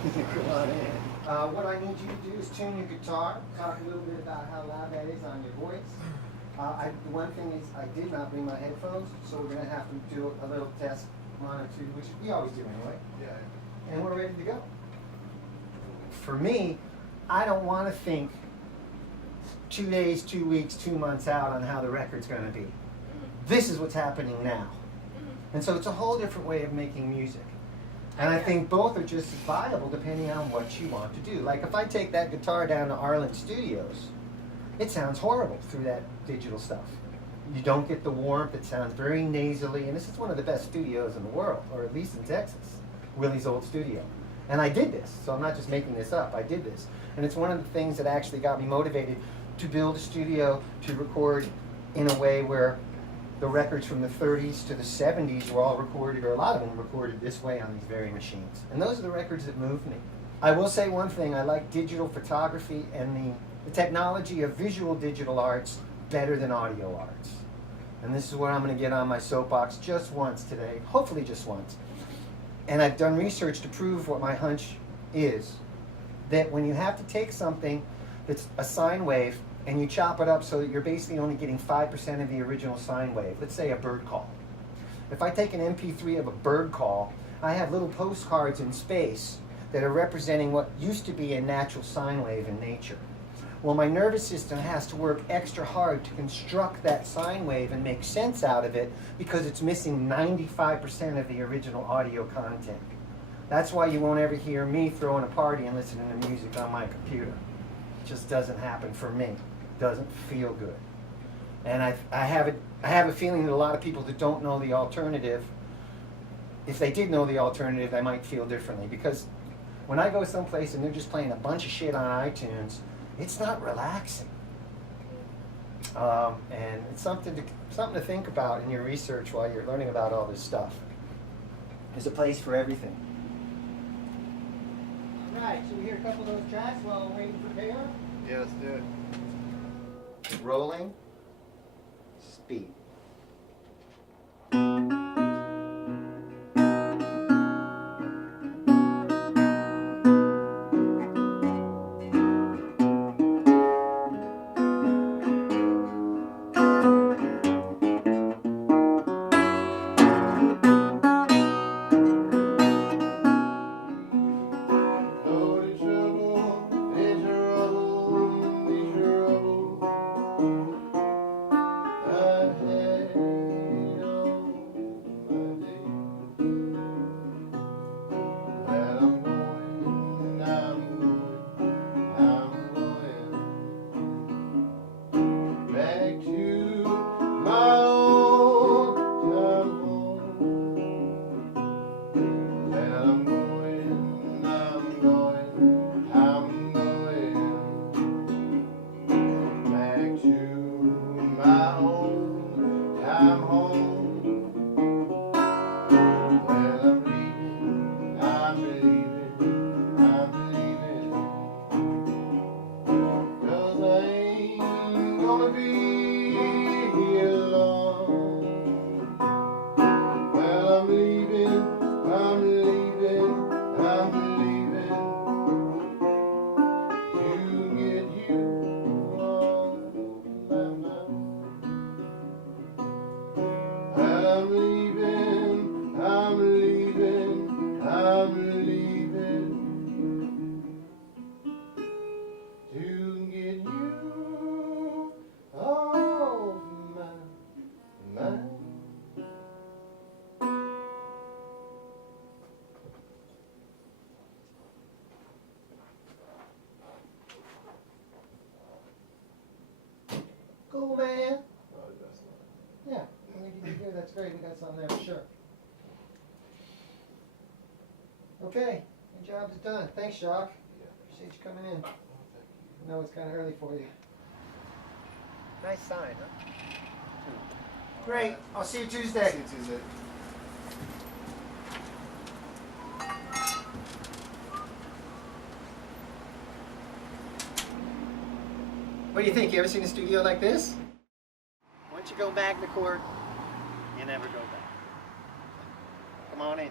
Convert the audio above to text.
Come on in. What I need you to do is tune your guitar, talk a little bit about how loud that is on your voice. The one thing is I did not bring my headphones, so we're going to have to do a little test one or two, which we always do anyway. Yeah. And we're ready to go. For me, I don't want to think 2 days, 2 weeks, 2 months out on how the record's going to be. This is what's happening now. And so it's a whole different way of making music. And I think both are just as viable depending on what you want to do. Like if I take that guitar down to Magnecord Studios, it sounds horrible through that digital stuff. You don't get the warmth, it sounds very nasally, and this is one of the best studios in the world, or at least in Texas, Willie's old studio. And I did this, so I'm not just making this up, I did this. And it's one of the things that actually got me motivated to build a studio to record in a way where the records from the 30s to the 70s were all recorded, or a lot of them recorded this way on these very machines. And those are the records that moved me. I will say one thing, I like digital photography and the technology of visual digital arts better than audio arts. And this is where I'm going to get on my soapbox just once today, hopefully just once. And I've done research to prove what my hunch is, that when you have to take something that's a sine wave and you chop it up so that you're basically only getting 5% of the original sine wave, let's say a bird call. If I take an MP3 of a bird call, I have little postcards in space that are representing what used to be a natural sine wave in nature. Well, my nervous system has to work extra hard to construct that sine wave and make sense out of it because it's missing 95% of the original audio content. That's why you won't ever hear me throwing a party and listening to music on my computer. It just doesn't happen for me. It doesn't feel good. And I have a feeling that a lot of people that don't know the alternative, if they did know the alternative, they might feel differently. Because when I go someplace and they're just playing a bunch of shit on iTunes, it's not relaxing. And it's something to think about in your research while you're learning about all this stuff. There's a place for everything. Right, should we hear a couple of those tracks while we're waiting for Taylor? Yeah, let's do it. Rolling, speed. Cool, man. Yeah, I think you did good. That's great. We got something there for sure. Okay, your job is done. Thanks, Jacques. Appreciate you coming in. I know it's kind of early for you. Nice sign, huh? Great. I'll see you Tuesday. See you Tuesday. What do you think? You ever seen a studio like this? Once you go Magnecord, you never go back. Come on in.